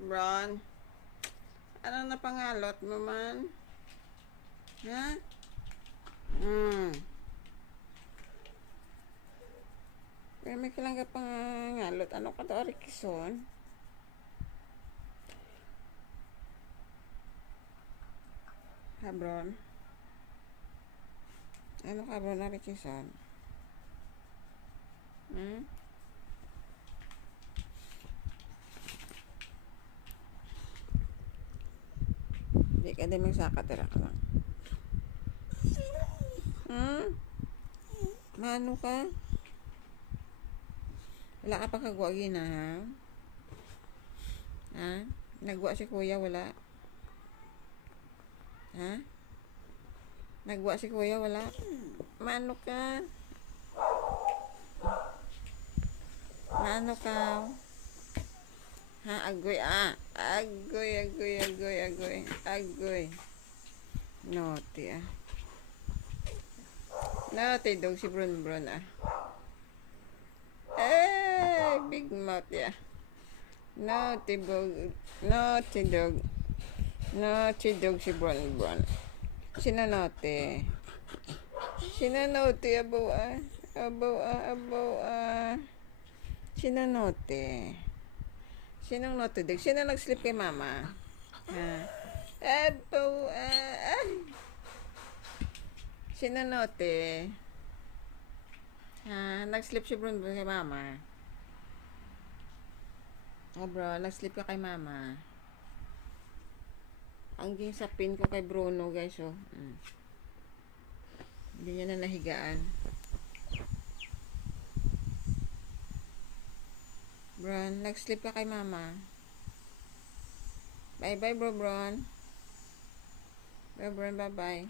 Bron, ano na pangalot mo man? Ha? Pero may kailang ka pangalot. Ano ka to, Arikison? Ha, Bron? Ano ka, Bron, Arikison? Hindi ka din magsakatira ka lang. Mano ka? Wala ka pa kagwagi na, ha? Ha? Nagwa si kuya, wala? Ha? Nagwa si kuya, wala? Mano ka? Mano ka? Ha? Agoy, Agoy. Naughty, Naughty dog si Bron, big mouth, Naughty dog. Naughty dog si Bron. Sino naughty? Abaw, Sino naughty? Sinong naughty dog? Sino nag-sleep kay mama? Ha? Abaw, Sino naughty? Ha? Nag-sleep si Bron kay mama? Bro, nag-sleep ka kay mama? Ang sapin ko kay Bruno, guys, Hindi niya na nahigaan. Bron, nag-sleep ka kay mama? Bye-bye, Bron. Bye-bye.